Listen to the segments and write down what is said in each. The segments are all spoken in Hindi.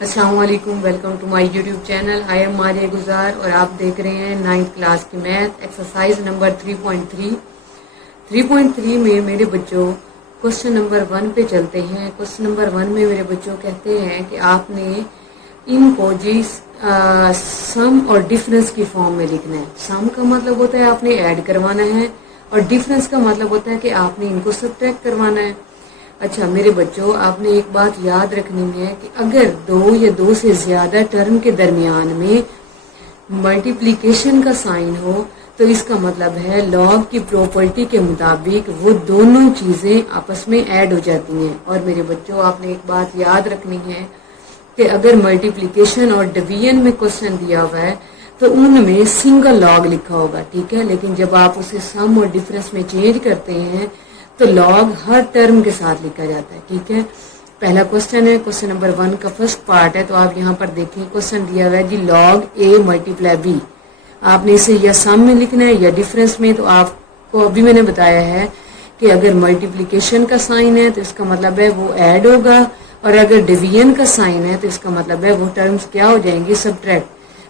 अस्सलाम वालेकुम, welcome to my YouTube channel. I am Maria Gujar और आप देख रहे हैं 9th क्लास की मैथ एक्सरसाइज नंबर 3.3। 3.3 में मेरे बच्चों क्वेश्चन नंबर 1 पे चलते हैं। क्वेश्चन नंबर 1 में मेरे बच्चों कहते हैं कि आपने इनको जी सम और डिफरेंस की फॉर्म में लिखना है। सम का मतलब होता है आपने ऐड करवाना है और डिफरेंस का मतलब होता है कि आपने इनको सब्ट्रैक्ट करवाना है। अच्छा मेरे बच्चों, आपने एक बात याद रखनी है कि अगर दो या दो से ज्यादा टर्म के दरमियान में मल्टीप्लिकेशन का साइन हो तो इसका मतलब है लॉग की प्रॉपर्टी के मुताबिक वो दोनों चीजें आपस में ऐड हो जाती हैं। और मेरे बच्चों, आपने एक बात याद रखनी है कि अगर मल्टीप्लिकेशन और डिवीजन में क्वेश्चन दिया हुआ है तो उनमें सिंगल लॉग लिखा होगा, ठीक है। लेकिन जब आप उसे सम और डिफरेंस में चेंज करते हैं तो लॉग हर टर्म के साथ लिखा जाता है, ठीक है। पहला क्वेश्चन है, क्वेश्चन नंबर 1 का फर्स्ट पार्ट है। तो आप यहाँ पर देखें, क्वेश्चन दिया हुआ है जी लॉग ए मल्टीप्लाई बी। आपने इसे या सम में लिखना है या डिफरेंस में। तो आपको अभी मैंने बताया है कि अगर मल्टीप्लिकेशन का साइन है तो इसका मतलब है वो ऐड होगा, और अगर डिवीजन का साइन है तो इसका मतलब है वो टर्म्स क्या हो जाएंगी, सब्ट्रैक्ट।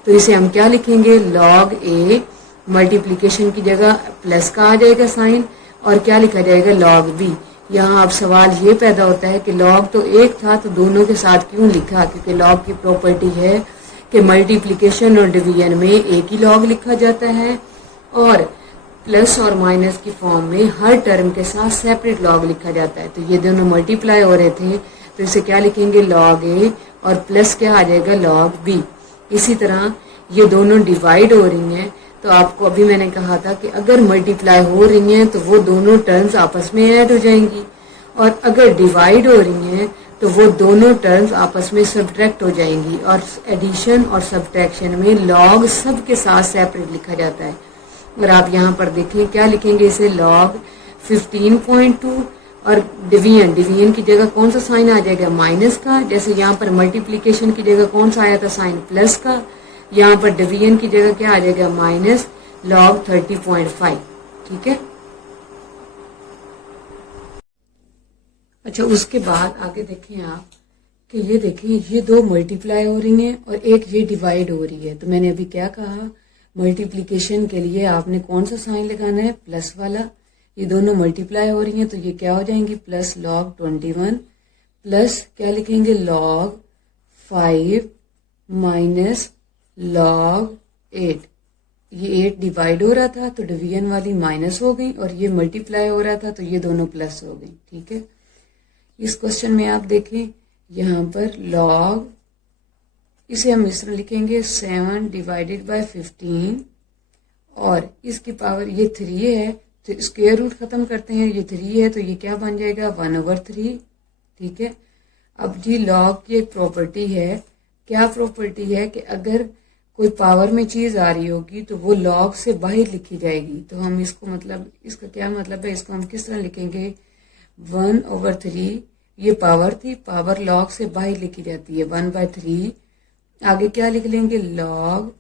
तो इसे हम क्या लिखेंगे, लॉग ए मल्टीप्लिकेशन की जगह प्लस का आ जाएगा साइन और क्या लिखा जाएगा, लॉग बी। यहाँ अब सवाल ये पैदा होता है कि लॉग तो एक था तो दोनों के साथ क्यों लिखा, क्योंकि लॉग की प्रॉपर्टी है कि मल्टीप्लिकेशन और डिवीजन में एक ही लॉग लिखा जाता है और प्लस और माइनस की फॉर्म में हर टर्म के साथ सेपरेट लॉग लिखा जाता है। तो ये दोनों मल्टीप्लाई हो रहे थे तो इसे क्या लिखेंगे, लॉग ए, और प्लस क्या आ जाएगा, लॉग बी। इसी तरह ये दोनों डिवाइड हो रही हैं तो आपको अभी मैंने कहा था कि अगर मल्टीप्लाई हो रही हैं तो वो दोनों टर्म्स आपस में ऐड हो जाएंगी, और अगर डिवाइड हो रही हैं तो वो दोनों टर्म्स आपस में सब्ट्रैक्ट हो जाएंगी। और एडिशन और सब्ट्रैक्शन में लॉग सब के साथ सेपरेट लिखा जाता है। और आप यहाँ पर देखें क्या लिखेंगे, इसे लॉग 15.2 और डिवीजन की जगह कौन सा साइन आ जाएगा, माइनस का। जैसे यहाँ पर मल्टीप्लिकेशन की जगह कौन सा आया था, साइन प्लस का। यहाँ पर डिवीजन की जगह क्या आ जाएगा, माइनस लॉग 30.5, ठीक है। अच्छा उसके बाद आगे देखें आप कि ये देखें ये दो मल्टीप्लाई हो रही हैं और एक ये डिवाइड हो रही है। तो मैंने अभी क्या कहा, मल्टीप्लिकेशन के लिए आपने कौन सा साइन लगाना है, प्लस वाला। ये दोनों मल्टीप्लाई हो रही हैं तो ये क्या हो जाएंगी, प्लस लॉग 21 प्लस क्या लिखेंगे, लॉग 5 माइनस लॉग 8। ये 8 डिवाइड हो रहा था तो डिवीजन वाली माइनस हो गई और ये मल्टीप्लाई हो रहा था तो ये दोनों प्लस हो गई, ठीक है। इस क्वेश्चन में आप देखें यहाँ पर लॉग, इसे हम इस तरह लिखेंगे 7 डिवाइडेड बाय 15 और इसकी पावर ये 3 है तो स्क्वायर रूट खत्म करते हैं, ये 3 है तो ये क्या बन जाएगा, 1/3, ठीक है। अब जी लॉग की एक प्रॉपर्टी है, क्या प्रॉपर्टी है कि अगर कोई पावर में चीज आ रही होगी तो वो लॉग से बाहर लिखी जाएगी। तो हम इसको मतलब, इसका क्या मतलब है, इसको हम किस तरह लिखेंगे, 1/3, ये पावर थी, पावर लॉग से बाहर लिखी जाती है 1/3। आगे क्या लिख लेंगे, लॉग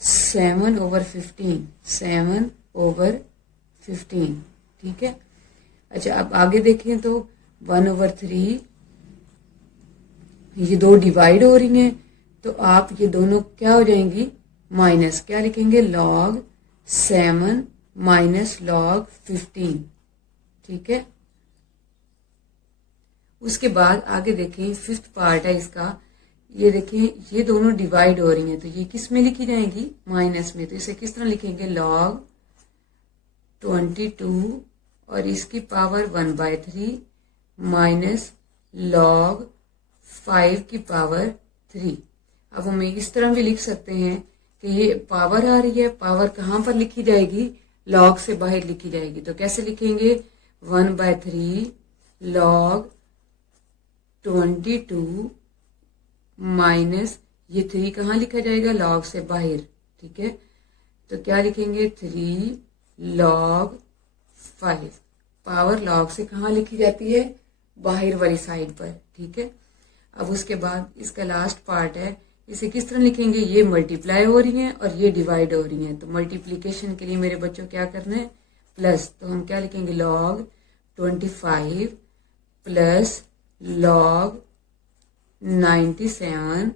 7/15, 7/15, ठीक है। अच्छा अब आगे देखें तो 1/3, ये दो डिवाइड हो रही हैं तो आप ये दोनों क्या हो जाएंगी, माइनस, क्या लिखेंगे, लॉग 7 माइनस लॉग 15, ठीक है। उसके बाद आगे देखें फिफ्थ पार्ट है इसका, ये देखें ये दोनों डिवाइड हो रही हैं तो ये किस में लिखी जाएंगी, माइनस में। तो इसे किस तरह लिखेंगे, लॉग 22 और इसकी पावर 1/3 माइनस लॉग 5 की पावर 3। अब हम इस तरह भी लिख सकते हैं कि ये पावर आ रही है, पावर कहाँ पर लिखी जाएगी, लॉग से बाहर लिखी जाएगी। तो कैसे लिखेंगे, 1/3 लॉग 22 माइनस ये 3 कहाँ लिखा जाएगा, लॉग से बाहर, ठीक है। तो क्या लिखेंगे, 3 लॉग 5, पावर लॉग से कहाँ लिखी जाती है, बाहर वाली साइड पर, ठीक है। अब उसके बाद इसका लास्ट पार्ट है, इसे किस तरह लिखेंगे, ये मल्टीप्लाई हो रही हैं और ये डिवाइड हो रही हैं। तो मल्टीप्लिकेशन के लिए मेरे बच्चों क्या करना है, प्लस। तो हम क्या लिखेंगे, लॉग 25 प्लस लॉग 97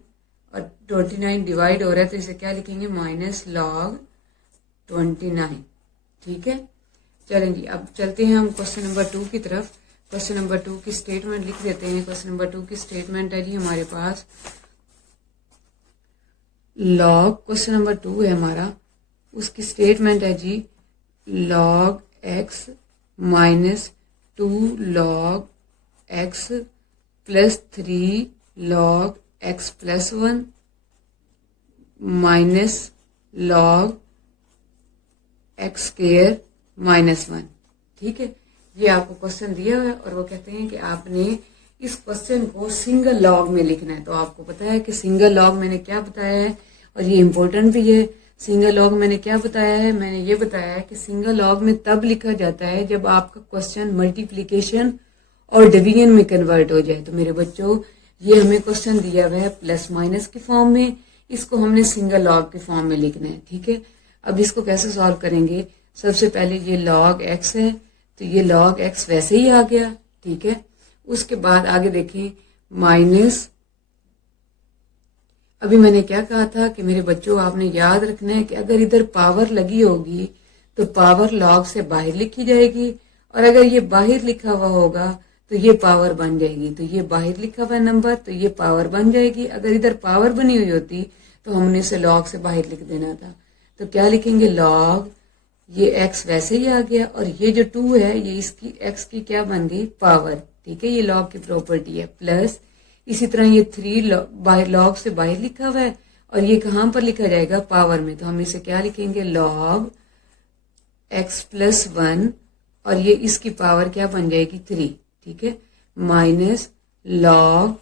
और 29 डिवाइड हो रहा है तो इसे क्या लिखेंगे माइनस लॉग 29। ठीक है, चलें जी अब चलते हैं हम क्वेश्चन नंबर 2 की तरफ। क्वेश्चन नंबर 2 की स्टेटमेंट लिख देते हैं। क्वेश्चन नंबर 2 की स्टेटमेंट है जी हमारे पास लॉग, क्वेश्चन नंबर 2 है हमारा, उसकी स्टेटमेंट है जी log x minus 2 log x plus 3 log x plus 1 minus log x square minus 1। ठीक है, ये आपको क्वेश्चन दिया हुआ है और वो कहते हैं कि आपने इस क्वेश्चन को सिंगल लॉग में लिखना है। तो आपको पता है कि सिंगल लॉग मैंने क्या बताया है और ये इंपॉर्टेंट भी है। सिंगल लॉग मैंने क्या बताया है, मैंने ये बताया है कि सिंगल लॉग में तब लिखा जाता है जब आपका क्वेश्चन मल्टीप्लिकेशन और डिवीजन में कन्वर्ट हो जाए। तो मेरे बच्चों ये हमें क्वेश्चन दिया हुआ है प्लस माइनस के फॉर्म में, इसको हमने सिंगल लॉग के फॉर्म में लिखना है। ठीक है, अब इसको कैसे सॉल्व करेंगे, सबसे पहले ये लॉग एक्स है तो ये लॉग एक्स वैसे ही आ गया। ठीक है, उसके बाद आगे देखें माइनस, अभी मैंने क्या कहा था कि मेरे बच्चों आपने याद रखना है कि अगर इधर पावर लगी होगी तो पावर लॉग से बाहर लिखी जाएगी और अगर ये बाहर लिखा हुआ होगा तो ये पावर बन जाएगी। तो ये बाहर लिखा हुआ नंबर तो ये पावर बन जाएगी। अगर इधर पावर बनी हुई होती तो हमने इसे लॉग से बाहर लिख देना था। तो क्या लिखेंगे लॉग, ये x वैसे ही आ गया और ये जो 2 है ये इसकी x की क्या बन गई पावर। ठीक है, ये लॉग की प्रॉपर्टी है। प्लस इसी तरह ये 3 लॉग से बाहर लिखा हुआ है और ये कहां पर लिखा जाएगा पावर में। तो हम इसे क्या लिखेंगे लॉग x प्लस 1 और ये इसकी पावर क्या बन जाएगी 3। ठीक है, minus log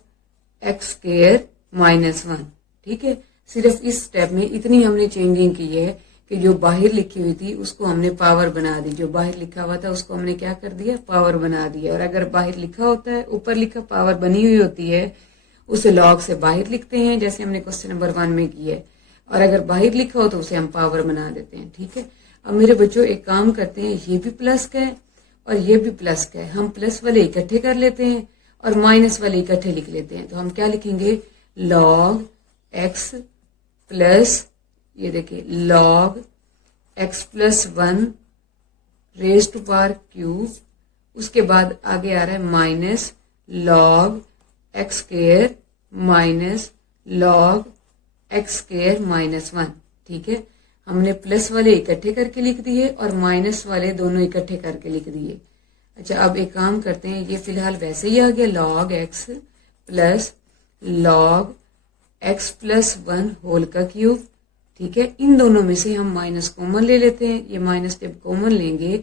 x square minus 1। ठीक है, सिर्फ इस स्टेप में इतनी हमने चेंजिंग की है कि जो बाहर लिखी हुई थी उसको हमने पावर बना दी, जो बाहर लिखा हुआ था उसको हमने क्या कर दिया पावर बना दिया। और अगर बाहर लिखा होता है, ऊपर लिखा पावर बनी हुई होती है, उसे लॉग से बाहर लिखते हैं जैसे हमने क्वेश्चन नंबर 1 में किया है, और अगर बाहर लिखा हो तो उसे हम पावर बना देते हैं। ठीक है, अब मेरे बच्चों एक काम करते हैं, ये भी प्लस का है और ये भी प्लस का है, हम प्लस वाले इकट्ठे कर लेते हैं और माइनस वाले इकट्ठे लिख लेते हैं। तो हम क्या लिखेंगे लॉग एक्स प्लस, ये देखिए log x plus 1 raise to power cube, उसके बाद आगे आ रहा है minus log x square minus log x square minus 1। ठीक है, हमने प्लस वाले इकट्ठे करके लिख दिए और माइनस वाले दोनों इकट्ठे करके लिख दिए। अच्छा, अब एक काम करते हैं, ये फिलहाल वैसे ही आ गया log x plus log x plus 1 whole का क्यूब। ठीक है, इन दोनों में से हम माइनस कॉमन ले लेते हैं। ये माइनस जब कॉमन लेंगे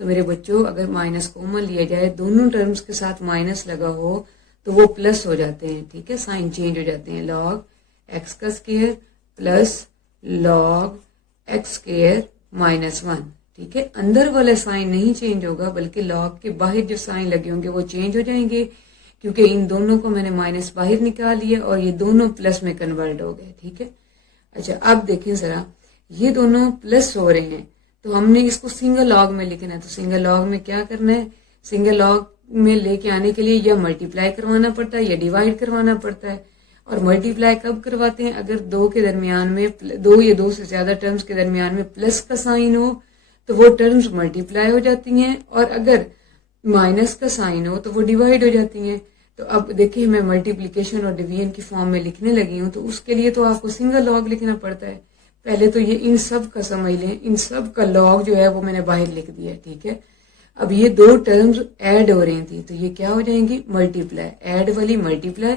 तो मेरे बच्चों अगर माइनस कॉमन लिया जाए, दोनों टर्म्स के साथ माइनस लगा हो तो वो प्लस हो जाते हैं। ठीक है, साइन चेंज हो जाते हैं, लॉग एक्स का square plus log x square minus 1। ठीक है, अंदर वाला साइन नहीं चेंज होगा बल्कि लॉग के बाहर जो साइन लगे होंगे वो चेंज हो जाएंगे, क्योंकि इन दोनों को मैंने माइनस बाहर निकाल लिया और ये दोनों प्लस में कन्वर्ट हो गए। ठीक है, अच्छा अब देखें जरा, ये दोनों प्लस हो रहे हैं तो हमने इसको सिंगल लॉग में लिखना है। तो सिंगल लॉग में क्या करना है, सिंगल लॉग में लेके आने के लिए या मल्टीप्लाई करवाना पड़ता है या डिवाइड करवाना पड़ता है। और मल्टीप्लाई कब करवाते हैं, अगर दो के दरमियान में, दो या दो से ज्यादा टर्म्स के दरमियान में प्लस का साइन हो तो वो टर्म्स मल्टीप्लाई हो जाती हैं, और अगर माइनस का साइन हो तो वो डिवाइड हो जाती हैं। तो अब देखिए मैं मल्टीप्लिकेशन और डिवीजन की फॉर्म में लिखने लगी हूँ, तो उसके लिए तो आपको सिंगल लॉग लिखना पड़ता है। पहले तो ये इन सब का समझ लें, इन सब का लॉग जो है वो मैंने बाहर लिख दिया। ठीक है, अब ये दो टर्म्स ऐड हो रही थी तो ये क्या हो जाएंगी मल्टीप्लाई, ऐड वाली मल्टीप्लाई,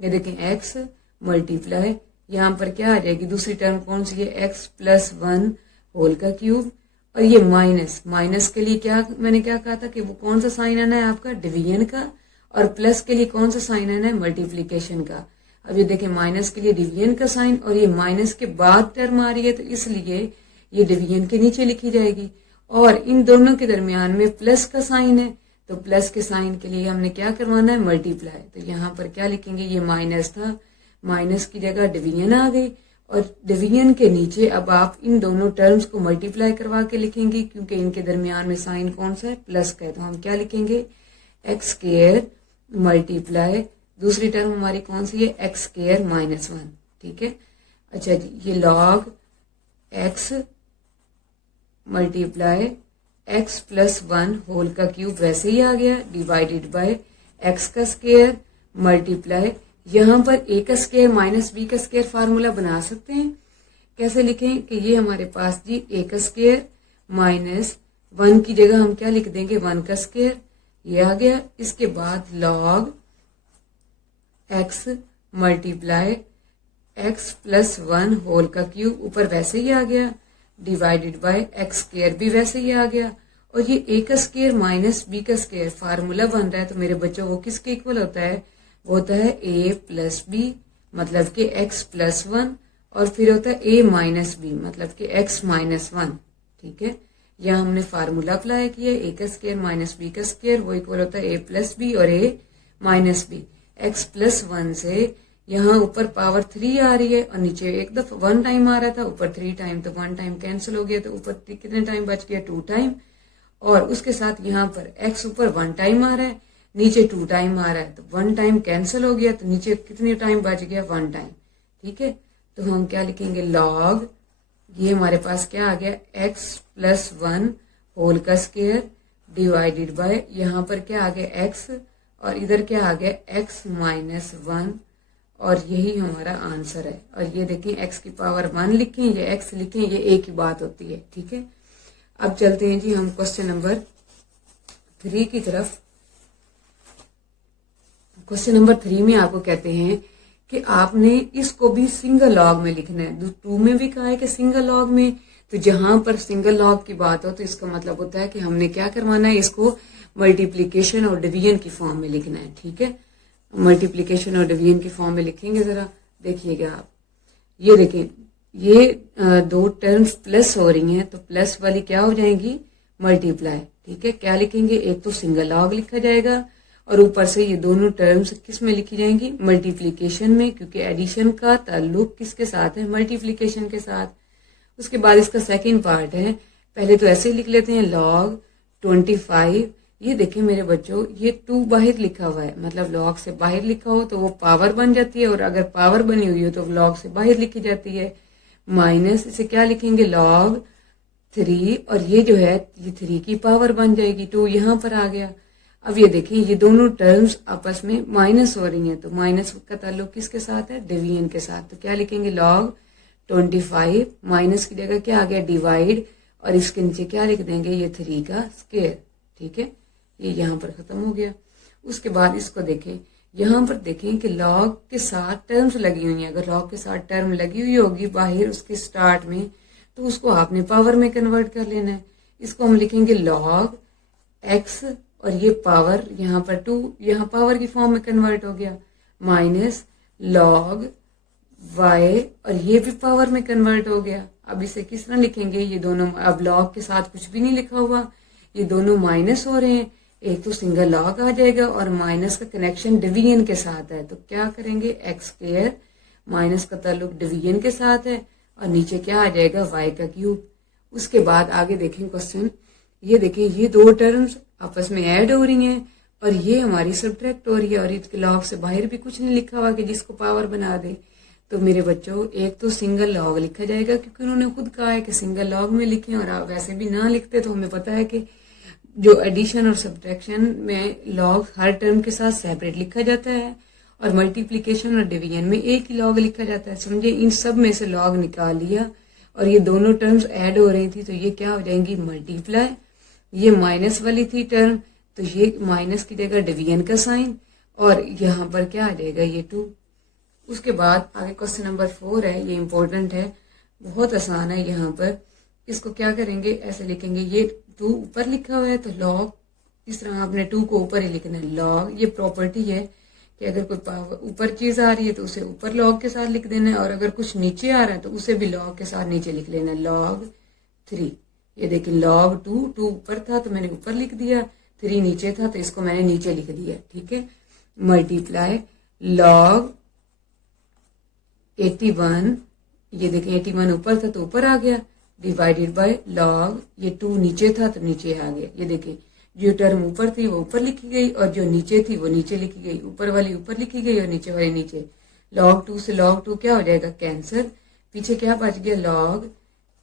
ये देखें एक्स मल्टीप्लाई, यहाँ पर क्या आ जाएगी दूसरी टर्म कौन सी है एक्स प्लस 1 होल का क्यूब, और ये माइनस, माइनस के लिए क्या मैंने क्या कहा था कि वो कौन सा साइन आना है आपका डिवीजन का, और प्लस के लिए कौन सा साइन आना है मल्टीप्लिकेशन का। अब ये देखें माइनस के लिए डिवीजन का साइन और ये माइनस के बाद टर्म आ रही है तो इसलिए ये डिवीजन के नीचे लिखी जाएगी, और इन दोनों के दरमियान में प्लस का साइन है तो प्लस के साइन के लिए हमने क्या करवाना है मल्टीप्लाई। तो यहाँ पर क्या लिखेंगे, ये माइनस था, माइनस की जगह डिवीजन आ गई, और डिवीजन के नीचे अब आप इन दोनों टर्म्स को मल्टीप्लाई करवा के लिखेंगे क्योंकि इनके दरमियान में साइन कौन सा है प्लस का है। तो हम क्या लिखेंगे एक्स स्क्वायर मल्टीप्लाई दूसरी टर्म हमारी कौन सी है, एक्स स्क्वायर माइनस 1, ठीक है। अच्छा जी, ये log x multiply x plus 1 whole का क्यूब वैसे ही आ गया, डिवाइडेड बाय एक्स का स्क्वायर मल्टीप्लाई, यहां पर ए का स्क्वायर माइनस बी का स्क्वायर फार्मूला बना सकते हैं। कैसे लिखें कि ये हमारे पास जी ए का स्क्वायर माइनस 1 की जगह हम क्या लिख देंगे, 1 का स्क्वायर, ये आ गया। इसके बाद log x multiply x plus 1 whole का क्यूब, ऊपर वैसे ही आ गया, डिवाइडेड बाय एक्स स्क्वायर भी वैसे ही आ गया। और ये ए का स्क्वायर माइनस बी का स्क्वायर फार्मूला बन रहा है, तो मेरे बच्चों वो किसके इक्वल होता है, वो होता है ए प्लस बी, मतलब कि एक्स प्लस 1, और फिर होता है ए माइनस बी, मतलब कि एक्स माइनस 1, ठीक है। यहाँ हमने फार्मूला अप्लाई किया, ए का स्क्वायर माइनस बी का स्क्वायर वो इक्वल होता है ए प्लस बी और ए माइनस बी। एक्स प्लस 1 से यहाँ ऊपर पावर 3 आ रही है और नीचे एक दफा 1 टाइम आ रहा था, ऊपर 3 टाइम, तो 1 टाइम कैंसिल हो गया, तो ऊपर कितने टाइम बच गया, 2 टाइम। और उसके साथ यहाँ पर एक्स ऊपर 1 टाइम आ रहा है, नीचे 2 टाइम आ रहा है, तो 1 टाइम कैंसिल हो गया, तो नीचे कितने टाइम बच गया, 1 टाइम, ठीक है। तो हम क्या लिखेंगे, लॉग, ये हमारे पास क्या आ गया, एक्स प्लस 1 होल का स्क्वायर डिवाइडेड बाय, यहाँ पर क्या आ गया एक्स, और इधर क्या आ गया एक्स माइनस 1, और यही हमारा आंसर है। और ये देखें एक्स की पावर 1 लिखें या एक्स लिखें, ये एक ही बात होती है, ठीक है। अब चलते हैं जी हम क्वेश्चन नंबर 3 की तरफ। क्वेश्चन नंबर 3 में आपको कहते हैं कि आपने इसको भी सिंगल लॉग में लिखना है। 2 में भी कहा है कि सिंगल लॉग में, तो जहां पर सिंगल लॉग की बात हो तो इसका मतलब होता है कि हमने क्या करवाना है, इसको मल्टीप्लीकेशन और डिवीजन की फॉर्म में लिखना है, ठीक है। मल्टीप्लीकेशन और डिवीजन की फॉर्म में लिखेंगे, जरा देखिएगा आप, ये देखें, ये 2 टर्म्स प्लस हो रही हैं, तो प्लस वाली क्या हो जाएंगी, मल्टीप्लाई, ठीक है। क्या लिखेंगे, एक तो सिंगल लॉग लिखा जाएगा और ऊपर से ये दोनों टर्म्स किस में लिखी जाएंगी, मल्टीप्लीकेशन में, क्योंकि एडिशन का ताल्लुक किसके साथ है, मल्टीप्लीकेशन के साथ। उसके बाद इसका सेकंड पार्ट है, पहले तो ऐसे लिख लेते हैं, लॉग 25, ये देखें मेरे बच्चों, ये 2 बाहर लिखा हुआ है, मतलब लॉग से बाहर लिखा हो तो वो पावर बन जाती है, और अगर पावर बनी हुई हो तो लॉग से बाहर लिखी जाती है, माइनस, इसे क्या लिखेंगे, लॉग 3, और ये जो है ये 3 की पावर बन जाएगी, 2 यहाँ पर आ गया। अब ये देखिए ये दोनों टर्म्स आपस में माइनस हो रही हैं, तो माइनस का ताल्लुक किसके साथ है, डिवीजन के साथ, तो क्या लिखेंगे, लॉग 25, माइनस की जगह क्या आ गया, डिवाइड, और इसके नीचे क्या लिख देंगे, ये 3 का स्क्वायर, ठीक है। ये यहाँ पर खत्म हो गया। उसके बाद इसको देखें, यहाँ पर देखें कि लॉग के साथ टर्म्स लगी हुई हैं, अगर लॉग के साथ टर्म लगी हुई होगी बाहर उसके स्टार्ट में, तो उसको आपने पावर में कन्वर्ट कर लेना है। इसको हम लिखेंगे लॉग एक्स, और ये पावर यहाँ पर 2 यहाँ पावर की फॉर्म में कन्वर्ट हो गया, माइनस लॉग वाई, और ये भी पावर में कन्वर्ट हो गया। अब इसे किस तरह लिखेंगे, ये दोनों, अब लॉग के साथ कुछ भी नहीं लिखा हुआ, ये दोनों माइनस हो रहे हैं, एक तो सिंगल लॉग आ जाएगा और माइनस का कनेक्शन डिवीजन के साथ है, तो क्या करेंगे, एक्स स्क्वायर, माइनस का ताल्लुक डिवीजन के साथ है, और नीचे क्या आ जाएगा, वाई का क्यूब। उसके बाद आगे देखें क्वेश्चन, ये देखें ये 2 टर्म्स आपस में ऐड हो रही हैं और ये हमारी सब्ट्रैक्ट हो रही है, और इसके लॉग से बाहर भी कुछ नहीं लिखा हुआ कि जिसको पावर बना दे। तो मेरे बच्चों एक तो सिंगल लॉग लिखा जाएगा, क्योंकि उन्होंने खुद कहा है कि सिंगल लॉग में लिखें, और आप वैसे भी ना लिखते तो हमें पता है कि जो एडिशन और सब्ट्रैक्शन में लॉग हर टर्म के साथ सेपरेट लिखा जाता है, और मल्टीप्लिकेशन और डिवीजन में एक ही लॉग लिखा जाता है, समझे। इन सब में से लॉग निकाल लिया और ये दोनों टर्म्स ऐड हो रही थी, तो ये क्या हो जाएंगी, मल्टीप्लाई। ये माइनस वाली थी टर्म, तो ये माइनस की जगह डिवीजन का साइन, और यहाँ पर क्या आ जाएगा, ये 2। उसके बाद आगे क्वेश्चन नंबर 4 है, ये इंपॉर्टेंट है, बहुत आसान है। यहाँ पर इसको क्या करेंगे, ऐसे लिखेंगे, ये 2 ऊपर लिखा हुआ है, तो लॉग इस तरह आपने 2 को ऊपर ही लिखना है। लॉग ये प्रॉपर्टी है कि अगर कोई पावर ऊपर चीज आ रही है तो उसे ऊपर लॉग के साथ लिख देना है, और अगर कुछ नीचे आ रहा है तो उसे भी लॉग के साथ नीचे लिख लेना है। लॉग 3, ये देखिए लॉग 2 ऊपर था तो मैंने ऊपर लिख दिया, 3 नीचे था तो इसको मैंने नीचे लिख दिया, ठीक है। मल्टीप्लाई लॉग 81, ये देखिए 81 ऊपर था तो ऊपर आ गया, डिवाइडेड बाय लॉग, ये 2 नीचे था तो नीचे आ गया। ये देखिए जो टर्म ऊपर थी वो ऊपर लिखी गई और जो नीचे थी वो नीचे लिखी गई, ऊपर वाली ऊपर लिखी गई और नीचे वाली नीचे। log 2 से log 2 क्या हो जाएगा, कैंसर। पीछे क्या बच गया, log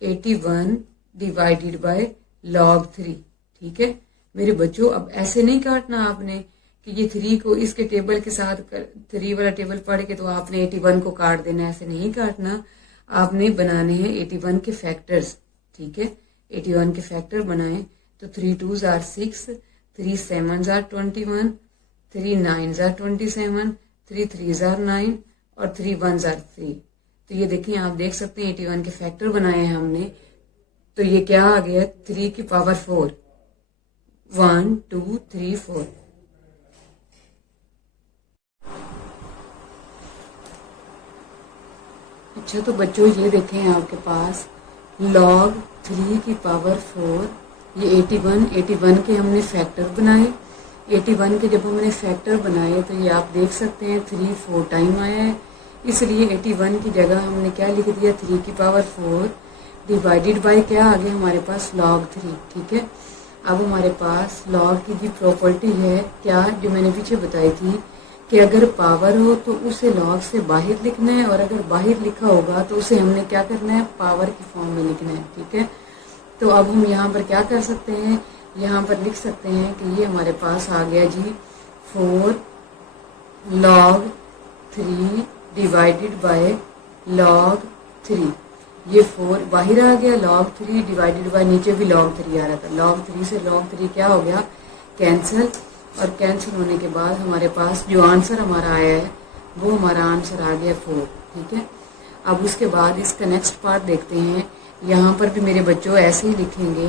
81 डिवाइडेड बाय log 3। ठीक है मेरे बच्चों, अब ऐसे नहीं काटना आपने कि ये 3 को इसके टेबल के साथ 3 वाला टेबल पढ़ के तो आपने 81 को काट देना, ऐसे नहीं काटना। आपने बनाने हैं 81 के फैक्टर्स। ठीक है 81 के फैक्टर बनाएं तो 3 2s are 6, 3 7s are 21, 3 9s are 27, 3 3s are 9 और 3 1s are 3। तो ये देखें, आप देख सकते हैं 81 के फैक्टर बनाए हैं हमने। तो ये क्या आ गया, 3 की पावर 4, 1 2 3 4। अच्छा तो बच्चों ये देखें आपके पास log 3 की पावर 4, ये 81 के हमने फैक्टर बनाए। 81 के जब हमने फैक्टर बनाए तो ये आप देख सकते हैं 3 4 टाइम आया है, इसलिए 81 की जगह हमने क्या लिख दिया, 3 की पावर 4 डिवाइडेड बाय क्या आ गया हमारे पास, log 3। ठीक है अब हमारे पास log की जो प्रॉपर्टी है क्या, जो मैंने पीछे बताई थी कि अगर पावर हो तो उसे log से बाहर लिखना है और अगर बाहर लिखा होगा तो उसे हमने क्या करना है, पावर की फॉर्म में लिखना है। ठीक है तो अब हम यहाँ पर क्या कर सकते हैं, यहाँ पर लिख सकते हैं कि ये हमारे पास आ गया जी 4 log 3 डिवाइडेड बाय log 3। ये 4 बाहर आ गया, log 3 डिवाइडेड बाय नीचे भी log 3 आ रहा था। log 3 से log 3 क्या हो गया, कैंसिल। और कैंसिल होने के बाद हमारे पास जो आंसर हमारा आया है वो हमारा आंसर आ गया 4। ठीक है अब उसके बाद इसका नेक्स्ट पार्ट देखते हैं। यहाँ पर भी मेरे बच्चों ऐसे ही लिखेंगे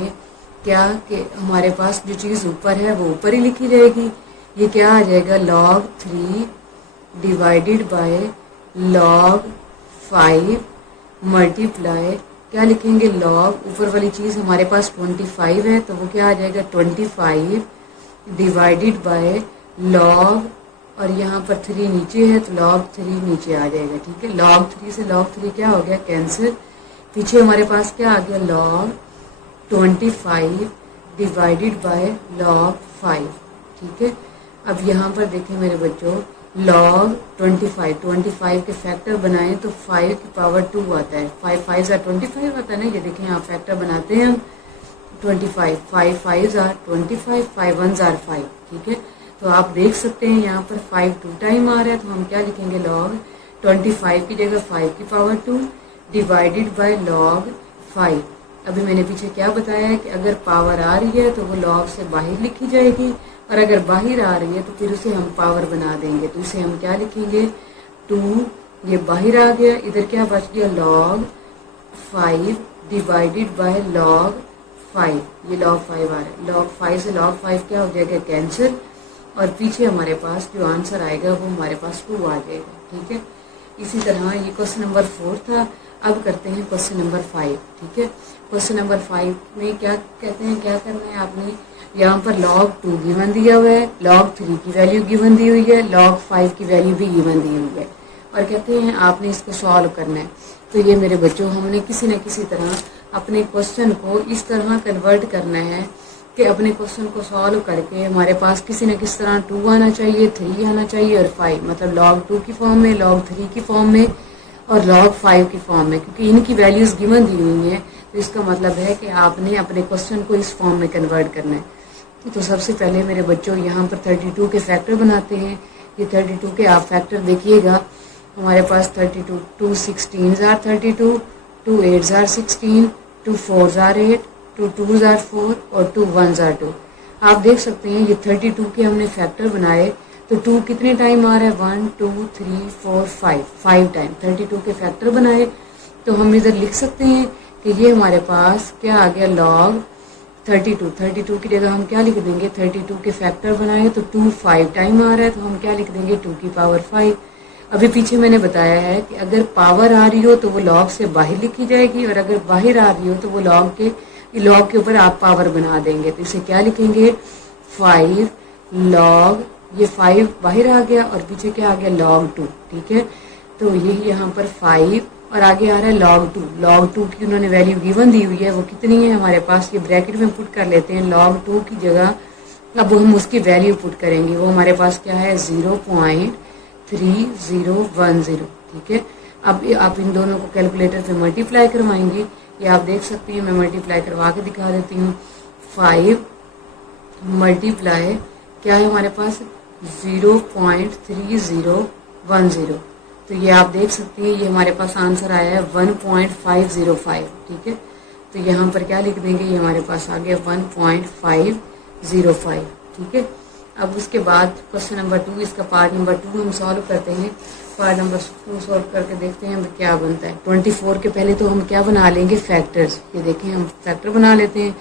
क्या कि हमारे पास जो चीज़ ऊपर है वो ऊपर ही लिखी जाएगी। ये क्या आ जाएगा, log 3 divided by log 5 multiply क्या लिखेंगे, log ऊपर वाली चीज़ हमारे पास 25 है तो वो क्या आ जाएगा 25 डिवाइडेड बाय log, और यहाँ पर 3 नीचे है तो log 3 नीचे आ जाएगा। ठीक है log 3 से log 3 क्या हो गया, कैंसिल। पीछे हमारे पास क्या आ गया, log 25 डिवाइडेड बाय log 5। ठीक है अब यहाँ पर देखें मेरे बच्चों, log 25 के फैक्टर बनाएं तो 5 की पावर 2 आता है, 5 5 25 आता है ना। ये देखें यहाँ फैक्टर बनाते हैं हम 25, 5 5s are 25, 5 1s are 5। ठीक है तो आप देख सकते हैं यहाँ पर 5 2 टाइम आ रहा है तो हम क्या लिखेंगे, log 25 की जगह 5 की पावर 2 डिवाइडेड बाय log 5। अभी मैंने पीछे क्या बताया है कि अगर पावर आ रही है तो वो log से बाहर लिखी जाएगी और अगर बाहर आ रही है तो फिर उसे हम पावर बना देंगे। तो इसे हम क्या लिखेंगे, 2, ये बाहर आ गया, इधर क्या बच गया, log 5 डिवाइडेड बाय log 5। ये log 5 आ रहा है, log 5 से log 5 क्या हो जाएगा, कैंसिल। और पीछे हमारे पास जो आंसर आएगा वो हमारे पास 2 आ जाएगा। ठीक है इसी तरह ये क्वेश्चन नंबर 4 था। अब करते हैं क्वेश्चन नंबर 5। ठीक है क्वेश्चन नंबर 5 में क्या कहते हैं, क्या करना है आपने, यहाँ पर log 2 गिवन दिया हुआ है, log 3 की वैल्यू गिवन दी हुई है, log 5 की वैल्यू भी गिवन दी हुई है और कहते हैं आपने इसको सॉल्व करना है। तो ये मेरे बच्चों हमने किसी न किसी तरह अपने क्वेश्चन को इस तरह कन्वर्ट करना है कि अपने क्वेश्चन को सॉल्व करके हमारे पास किसी न किसी तरह 2 आना चाहिए, 3 आना चाहिए और 5, मतलब log 2 की फॉर्म में, log 3 की फॉर्म में और log 5 की फॉर्म में, क्योंकि इनकी वैल्यूज गिवन दी हुई हैं। तो इसका मतलब है कि आपने अपने क्वेश्चन को इस फॉर्म में कन्वर्ट करना है। तो सबसे पहले मेरे बच्चों यहाँ पर 32 के फैक्टर बनाते हैं। ये 32 के आप फैक्टर देखिएगा, हमारे पास 32, 2 16s are 32, 2 8s are 16, 2 4s are 8, 2 2s are 4 और 2 1s are 2। आप देख सकते हैं ये 32 के हमने फैक्टर बनाए तो 2 कितने टाइम आ रहा है, 1 2 3 4 5 टाइम 32 के फैक्टर बनाए। तो हम इधर लिख सकते हैं कि ये हमारे पास क्या आ गया, log 32 की जगह हम क्या लिख देंगे, 32 के फैक्टर बनाए तो 2 5 टाइम आ रहा है तो हम क्या लिख देंगे, 2 की पावर 5। अभी पीछे मैंने बताया है कि अगर पावर आ रही हो तो वो log से बाहर लिखी जाएगी और अगर बाहर आ रही हो तो वो log के ऊपर आप पावर बना देंगे। तो इसे क्या लिखेंगे, 5 log, ये 5 बाहर आ गया और पीछे क्या आ गया, log 2। ठीक है तो यही यहाँ पर 5 और आगे आ रहा है log 2 की उन्होंने वैल्यू गिवन दी हुई है, वो कितनी है हमारे पास, ये ब्रैकेट में पुट कर लेते हैं। log 2 की जगह अब हम उसकी वैल्यू पुट करेंगे। वो हमारे पास क्या है 0.3010। ठीक है, अब आप इन दोनों को कैलकुलेटर पे मल्टीप्लाई करवाएंगे। ये आप देख सकती हैं, मैं मल्टीप्लाई करवा के दिखा देती हूँ। 5 मल्टीप्लाई क्या है हमारे पास 0.3010। तो ये आप देख सकती हैं, ये हमारे पास आंसर आया है 1.505। ठीक है, तो यहाँ पर क्या लिख देंगे, ये हमारे पास आ गया 1.505। ठीक है, अब उसके बाद क्वेश्चन नंबर 2, इसका पार्ट नंबर 2 हम सॉल्व करते हैं। पार्ट नंबर 2 सॉल्व करके देखते हैं क्या बनता है। 24 के पहले तो हम क्या बना लेंगे, फैक्टर्स। ये देखें, हम फैक्टर बना लेते हैं।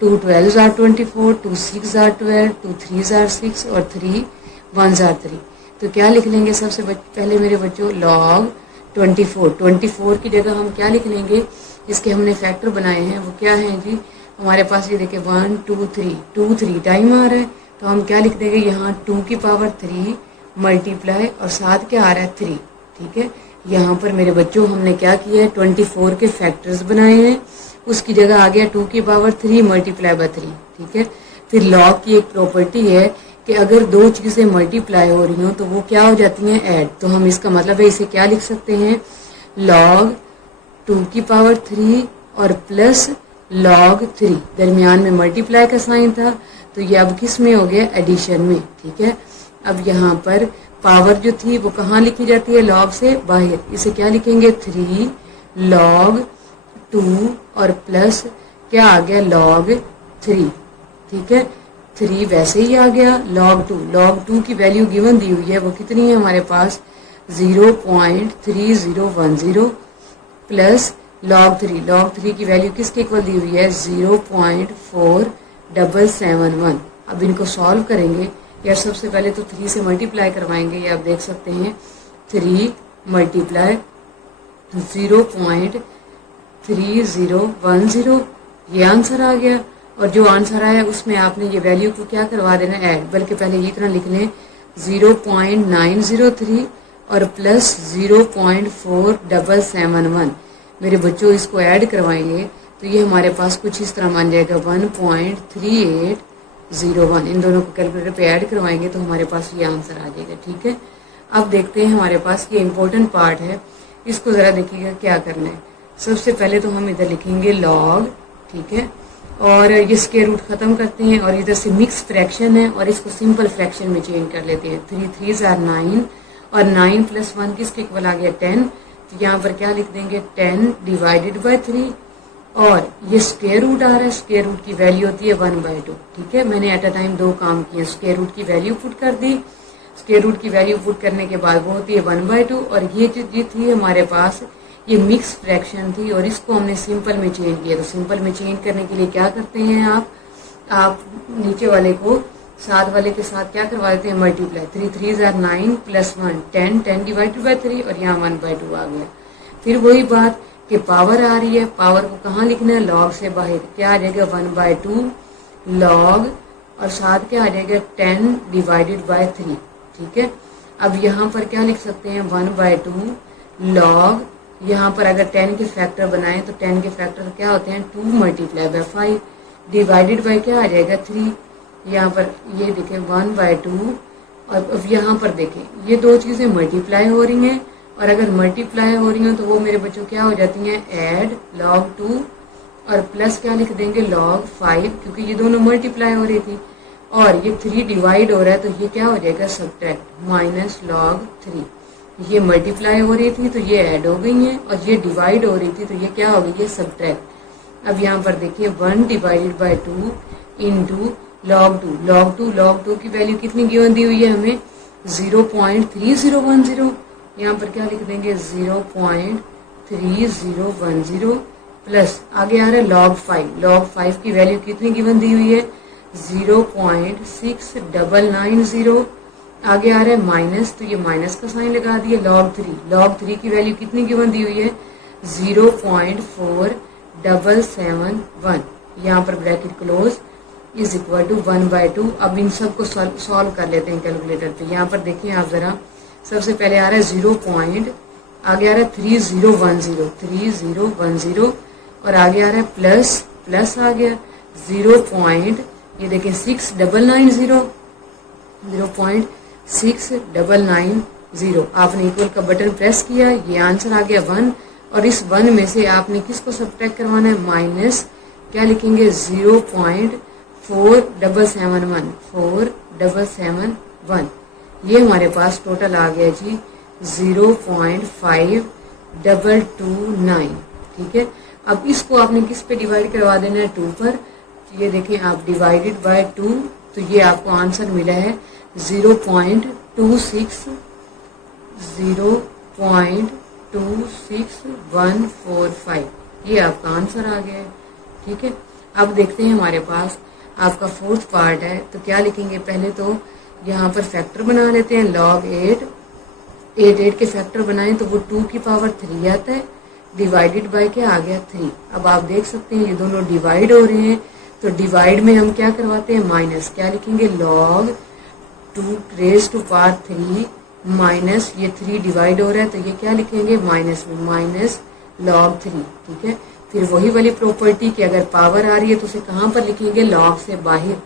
2 12s are 24, 2 6 are 12, 2 3s are 6 और 3 1s are 3। तो क्या लिख लेंगे सबसे पहले मेरे बच्चों, log 24। 24 की जगह हम क्या लिख लेंगे, इसके हमने फैक्टर बनाए हैं, वो क्या है जी हमारे पास, ये देखिए 1 2 3, 2 3 टाइम आ रहा है, तो हम क्या लिख देंगे यहाँ 2 की पावर 3 मल्टीप्लाई और साथ क्या आ रहा है 3। ठीक है, यहाँ पर मेरे बच्चों हमने क्या किया है, 24 के फैक्टर्स बनाए हैं, उसकी जगह आ गया 2 की पावर 3 मल्टीप्लाई बाय 3। ठीक है, फिर लॉग की एक प्रॉपर्टी है कि अगर दो चीजें मल्टीप्लाई हो रही हो तो वो क्या हो जाती हैं, ऐड। तो हम इसका मतलब है, इसे क्या लिख सकते हैं, लॉग 2 की पावर 3 और प्लस लॉग 3, दरमियान में मल्टीप्लाई का साइन था, तो ये अब किस में हो गया, एडिशन में। ठीक है, अब यहाँ पर पावर जो थी वो कहाँ लिखी जाती है, लॉग से बाहर। इसे क्या लिखेंगे, 3 लॉग 2 और प्लस क्या आ गया, लॉग 3। ठीक है, 3 वैसे ही आ गया, लॉग 2। लॉग 2 की वैल्यू गिवन दी हुई है, वो कितनी है हमारे पास 0.3010 प्लस लॉग 3। लॉग 3 की वैल्यू किसके इक्वल दी हुई है, 0.4771। अब इनको सॉल्व करेंगे यार, सबसे पहले तो 3 से मल्टीप्लाई करवाएंगे। ये आप देख सकते हैं 3 मल्टीप्लाई 0.3010, ये आंसर आ गया। और जो आंसर आया उसमें आपने ये वैल्यू को क्या करवा देना, ऐड। बल्कि पहले ये इतना लिख लें 0.903 और प्लस 0.4771। मेरे बच्चों इसको ऐड करवाएंगे तो ये हमारे पास कुछ इस तरह मान जाएगा 1.3801। इन दोनों को कैलकुलेटर पे ऐड करवाएंगे तो हमारे पास ये आंसर आ जाएगा। ठीक है, अब देखते हैं हमारे पास ये इंपॉर्टेंट पार्ट है, इसको जरा देखिएगा क्या करना है। सबसे पहले तो हम इधर लिखेंगे लॉग। ठीक है, और ये स्क्वायर रूट खत्म करते हैं और इधर से मिक्स फ्रैक्शन है और इसको सिंपल फ्रैक्शन में चेंज कर लेते हैं। 3 3s are 9 और 9 प्लस 1 किसके इक्वल आ गया, 10। तो यहाँ पर क्या लिख देंगे, 10 डिवाइडेड बाय 3 और ये स्क्वायर रूट आ रहा है, स्क्वायर रूट की वैल्यू होती है 1/2। ठीक है, मैंने एट अ टाइम 2 काम किए, स्क्वायर रूट की वैल्यू पुट कर दी। स्क्वायर रूट की वैल्यू पुट करने के बाद वो होती है 1/2 और ये जो थी हमारे पास ये मिक्स फ्रैक्शन थी और इसको हमने सिंपल में चेंज किया। तो सिंपल में चेंज करने के लिए क्या करते हैं आप नीचे वाले को साथ वाले के साथ क्या करवा देते हैं, multiply. 3 3s are 9 plus 1 10, 10 divided by 3 और यहाँ 1/2 आ गया। फिर वही बात कि पावर आ रही है, पावर को कहाँ लिखना है, लॉग से बाहर। क्या आ जाएगा 1/2 लॉग और साथ क्या आ जाएगा 10 डिवाइडेड बाय 3। ठीक है, अब यहाँ पर क्या लिख सकते हैं 1/2 लॉग, यहाँ पर अगर 10 के फैक्टर बनाएं तो 10 के फैक्टर क्या होते हैं, 2 मल्टीप्लाई बाय 5 डिवाइडेड बाय क्या आ जाएगा 3। यहाँ पर ये देखें 1/2 और अब यहाँ पर देखें ये दो चीजें मल्टीप्लाई हो रही हैं और अगर मल्टीप्लाई हो रही हैं तो वो मेरे बच्चों क्या हो जाती हैं, ऐड log 2 और प्लस क्या लिख देंगे log 5, क्योंकि ये दोनों मल्टीप्लाई हो रही थी और ये 3 डिवाइड हो रहा है तो ये क्या हो जाएगा, सब्ट्रैक्ट माइनस log 3। ये मल्टीप्लाई हो रही थी तो ये ऐड हो गई है और ये डिवाइड हो रही थी तो ये क्या हो गई, ये सब्ट्रैक्ट। अब यहाँ पर देखिए 1 divided by 2 into log 2। log 2 की वैल्यू कितनी गिवन दी हुई है हमें, 0.3010। यहाँ पर क्या लिख देंगे 0.3010 प्लस आगे आ रहा है log 5। log 5 की वैल्यू कितनी गिवन दी हुई है, 0.6990। आगे आ रहा है माइनस, तो ये माइनस का साइन लगा दिए। log 3 की वैल्यू कितनी गिवन दी हुई है, 0.4771। यहाँ पर bracket close is equal to 1/2। अब इन सबको सॉल्व कर लेते हैं कैलकुलेटर पे। यहाँ पर देखिए आप जरा, सबसे पहले आ रहा है 0 पॉइंट, आगे आ रहा है 3010 और आगे आ रहा है प्लस आ गया 0.990 ये देखें 6990, 0.6990। आपने इक्वल का बटन प्रेस किया, ये आंसर आ गया 1। और इस 1 में से आपने किसको सब्ट्रैक्ट करवाना है, माइनस क्या लिखेंगे 0.4771, 4771। ये हमारे पास टोटल आ गया जी 0.5229। ठीक है, अब इसको आपने किस पे डिवाइड करवा देना है, 2 पर। ये देखें आप डिवाइडेड बाय 2, तो ये आपको आंसर मिला है 0.26145। ये आपका आंसर आ गया है। ठीक है, अब देखते हैं हमारे पास आपका फोर्थ पार्ट है, तो क्या लिखेंगे, पहले तो यहाँ पर फैक्टर बना लेते हैं। log 8 के फैक्टर बनाएं तो वो 2 की पावर 3 आता है, डिवाइडेड बाय क्या आ गया 3। अब आप देख सकते हैं ये दोनों डिवाइड हो रहे हैं, तो डिवाइड में हम क्या करवाते हैं, माइनस क्या लिखेंगे, log 2 raise to power 3 minus ये 3 डिवाइड हो रहा है, तो ये क्या लिखेंगे, माइनस में, माइनस log 3। ठीक है, फिर वही वाली प्रॉपर्टी कि अगर पावर आ रही है तो उसे कहाँ पर लिखेंगे, log से बाहर,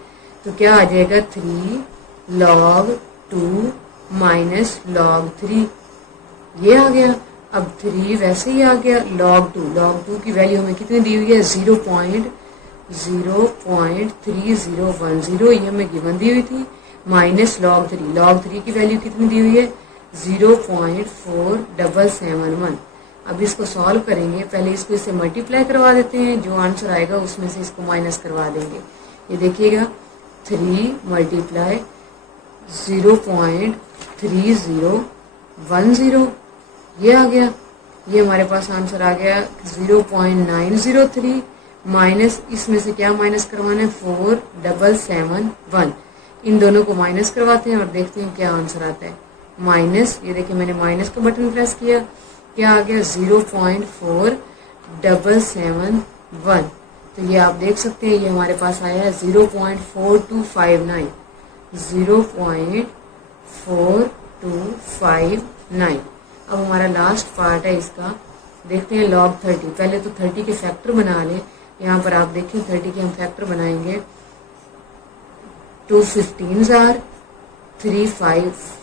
तो क्या आ जाएगा 3 log 2 माइनस log 3। ये आ गया। अब 3 वैसे ही आ गया, log 2 की वैल्यू हमें कितनी दी हुई है, 0.3010, ये हमें गिवन दी हुई थी, माइनस log 3 की वैल्यू कितनी दी हुई है, 0.4771। अब इसको सॉल्व करेंगे, पहले इसको इससे मल्टीप्लाई करवा देते हैं, जो आंसर आएगा उसमें से इसको माइनस करवा देंगे। ये देखिएगा 3 मल्टीप्लाई 0.3010, ये आ गया। ये हमारे पास आंसर आ गया 0.903 माइनस इसमें से क्या माइनस करवाना है, 4771। इन दोनों को माइनस करवाते हैं और देखते हैं क्या आंसर आता है। माइनस, ये देखिए मैंने माइनस का बटन प्रेस किया, क्या आ गया 0.4771। तो ये आप देख सकते हैं ये हमारे पास आया है 0.4259, 0.4259। अब हमारा लास्ट पार्ट है इसका, देखते हैं log 30। पहले तो 30 के फैक्टर बना लें। यहाँ पर आप देखें 30 के हम फैक्टर बनाएंगे, 2 15s are, 3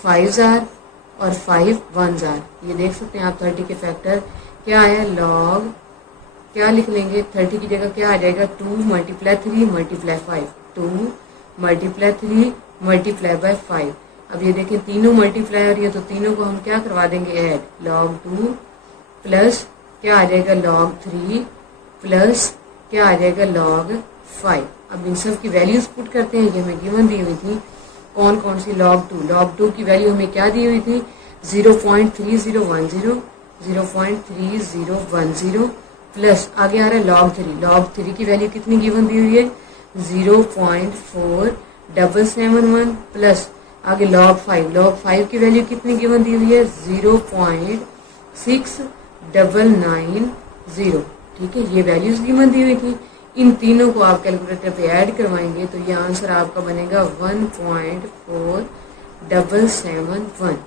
5s are और 5 1s are। ये देख सकते हैं आप 30 के फैक्टर क्या आया, log क्या लिख लेंगे, 30 की जगह क्या आ जाएगा, 2 multiply 3 multiply 5, 2 multiply 3 multiply by 5। अब ये देखें तीनों मल्टीप्लाई हो रही है, तो तीनों को हम क्या करवा देंगे, ऐड, log 2 प्लस क्या आ जाएगा log 3 प्लस क्या आ जाएगा log 5। अब इन सब की वैल्यूज पुट करते हैं, ये हमें गिवन दी हुई थी, कौन कौन सी, log 2 की वैल्यू हमें क्या दी हुई थी, 0.3010, 0.3010 प्लस आगे आ रहा है log 3 की वैल्यू कितनी गिवन दी हुई है, 0.4771 प्लस आगे log 5 की वैल्यू कितनी गिवन दी हुई है, 0.6990। ठीक है, ये वैल्यूज गिवन दी हुई थी। इन तीनों को आप कैलकुलेटर पे ऐड करवाएंगे तो ये आंसर आपका बनेगा 1.4771।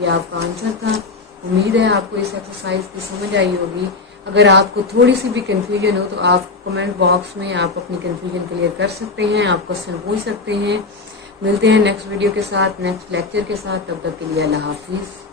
ये आपका आंसर था। उम्मीद है आपको इस एक्सरसाइज की समझ आई होगी। अगर आपको थोड़ी सी भी कंफ्यूजन हो तो आप कमेंट बॉक्स में आप अपनी कंफ्यूजन क्लियर कर सकते हैं, आप क्वेश्चन पूछ सकते हैं। मिलते हैं नेक्स्ट वीडियो के साथ, नेक्स्ट लेक्चर के साथ। तब तक के लिए अल्लाह हाफिज़।